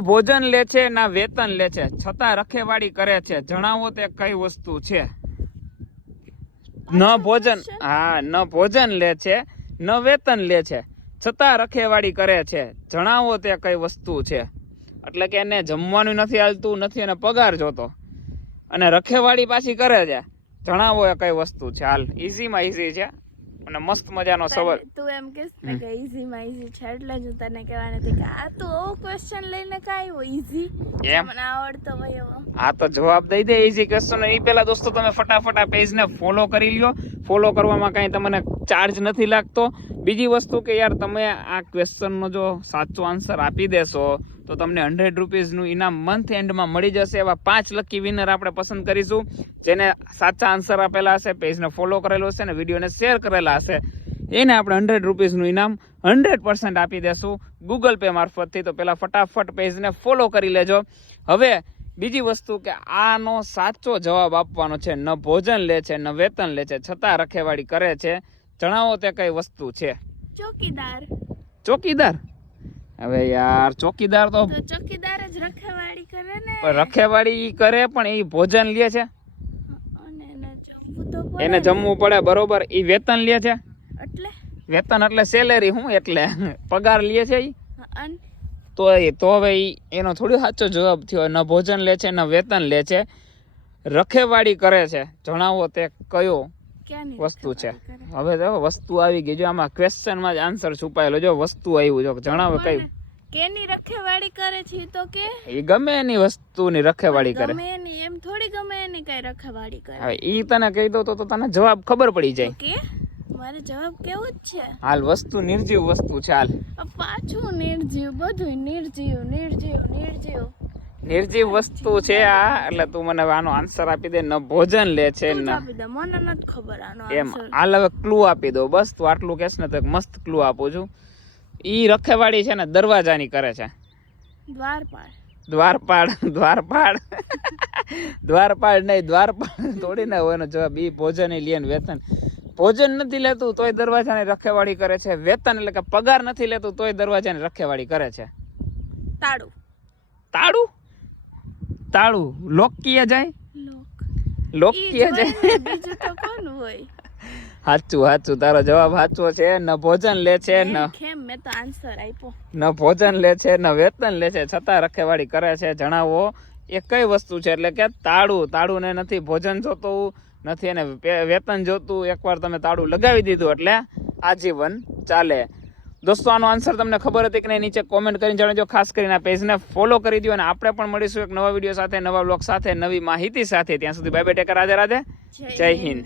ભોજન લે છે ના વેતન લે છે, છતાં રખેવાળી કરે છે, જણાવો તે કઈ વસ્તુ છે? ન ભોજન, હા, ન ભોજન લે છે, ન વેતન લે છે, છતાં રખેવાળી કરે છે, જણાવો તે કઈ વસ્તુ છે? એટલે કે એને જમવાનું નથી હાલતું, નથી એને પગાર જોતો અને રખેવાળી પાછી કરે છે, જણાવો એ કઈ વસ્તુ છે? હાલ, ઈઝીમાં ઈઝી છે અને મસ્ત મજાનો સવાલ. તું એમ કહેશ ને કે ઈઝીમાં ઈઝી છે એટલે જ હું તને કહેવાની હતી કે આ તો ઓ ક્વેશ્ચન લઈને કાંઈ હોય ઈઝી એમ મને આવડતો હોય એવો. હા તો જવાબ દઈ દે ઈઝી ક્વેશ્ચન. એ પહેલા દોસ્તો તમે ફટાફટ આ પેજને ફોલો કરી લ્યો. ફોલો કરવામાં કાંઈ તમને ચાર્જ નથી લાગતો. બીજી વસ્તુ કે યાર તમે આ ક્વેશ્ચનનો જો સાચો આન્સર આપી દેશો તો તમને 100 રૂપીઝનું ઇનામ મંથ એન્ડમાં મળી જશે. એવા 5 લકી વિનર આપણે પસંદ કરીશું જેને સાચા આન્સર આપેલા હશે, પેજને ફોલો કરેલો હશે ને વિડીયોને શેર કરેલા હશે, એને આપણે 100 રૂપીઝનું ઇનામ 100% આપી દેશું ગૂગલ પે મારફતથી. તો પહેલાં ફટાફટ પેજને ફોલો કરી લેજો. હવે બીજી વસ્તુ કે આનો સાચો જવાબ આપવાનો છે. ન ભોજન લે છે, ન વેતન લે છે, છતાં રખેવાળી કરે છે, જણાવો તે કઈ વસ્તુ છે? ચોકીદાર. ચોકીદાર? હવે યાર ચોકીદાર તો ચોકીદાર જ રખેવાળી કરે ને. રખેવાળી કરે પણ એ ભોજન લે છે, એને જમવું પડે બરોબર. એ વેતન લે છે, એટલે વેતન એટલે સેલેરી, હું એટલે પગાર લે છે ઈ. તો હવે એનો થોડી સાચો જવાબ થયો. ન ભોજન લે છે, ન વેતન લે છે, રખેવાળી કરે છે, જણાવો તે કયો વસ્તુ છે? હવે જો વસ્તુ આવી ગઈ, જો આમાં ક્વેશ્ચનમાં જ આન્સર છુપાયેલો, જો વસ્તુ આવ્યું, જો જણાવો કઈ. કેની રખેવાળી કરે છે તો કે એ ગમે એની વસ્તુની રખેવાળી કરે. ગમે એની એમ થોડી ગમે એની કઈ રખેવાળી કરે. હવે ઈ તને કહી દો તો તને જવાબ ખબર પડી જાય. કે મારે જવાબ કેવો જ છે? હાલ, વસ્તુ નિર્જીવ વસ્તુ છે. હાલ, પાછું નિર્જીવ, બધું નિર્જીવ નિર્જીવ નિર્જીવ નિર્જીવ વસ્તુ છે આ. એટલે તું મને આનો આન્સર આપી દે. ન ભોજન લે છે, ન મને નથી ખબર આનો એમ. આન્સર. હાલ હવે ક્લુ આપી દો બસ. તું આટલું કહેશ ને તો એક મસ્ત ક્લુ આપું છું. ઈ રખેવાળી છે ને દરવાજાની કરે છે. દ્વારપાળ. દ્વારપાળ? દ્વારપાળ દ્વારપાળ નહીં, દ્વારપાળ થોડી ના હોય એનો જવાબ. ઈ ભોજન લે ને વેતન. ભોજન નથી લેતું તોય દરવાજાની રખેવાળી કરે છે. વેતન એટલે કે પગાર નથી લેતું તોય દરવાજાની રખેવાળી કરે છે. તાળું. તાળું? તાળું લોકીએ જાય? લોકીએ જાય? બીજું તો કોનું હોય? સાચું સાચું, તારો જવાબ સાચો છે. ન ભોજન લે છે, મેં તો આન્સર આપ્યો. ન ભોજન લે છે, ન વેતન લે છે, છતાં રખેવાળી કરે છે, જણાવો એ કઈ વસ્તુ છે? એટલે કે તાળું. તાળું ને નથી ભોજન જોતું, નથી એને વેતન જોતું. એકવાર તમે તાળું લગાવી દીધું એટલે આજીવન ચાલે. દોસ્તો આનો આન્સર તમને ખબર હતી કે નહીં? નીચે કોમેન્ટ કરીને જણાવજો. ખાસ કરીને આ પેજને ફોલો કરી દો અને આપણે પણ મળીશું એક નવા વિડીયો સાથે, નવા બ્લોગ સાથે, નવી માહિતી સાથે. ત્યાં સુધી bye bye, take care, Radhe Radhe, જય હિન્દ.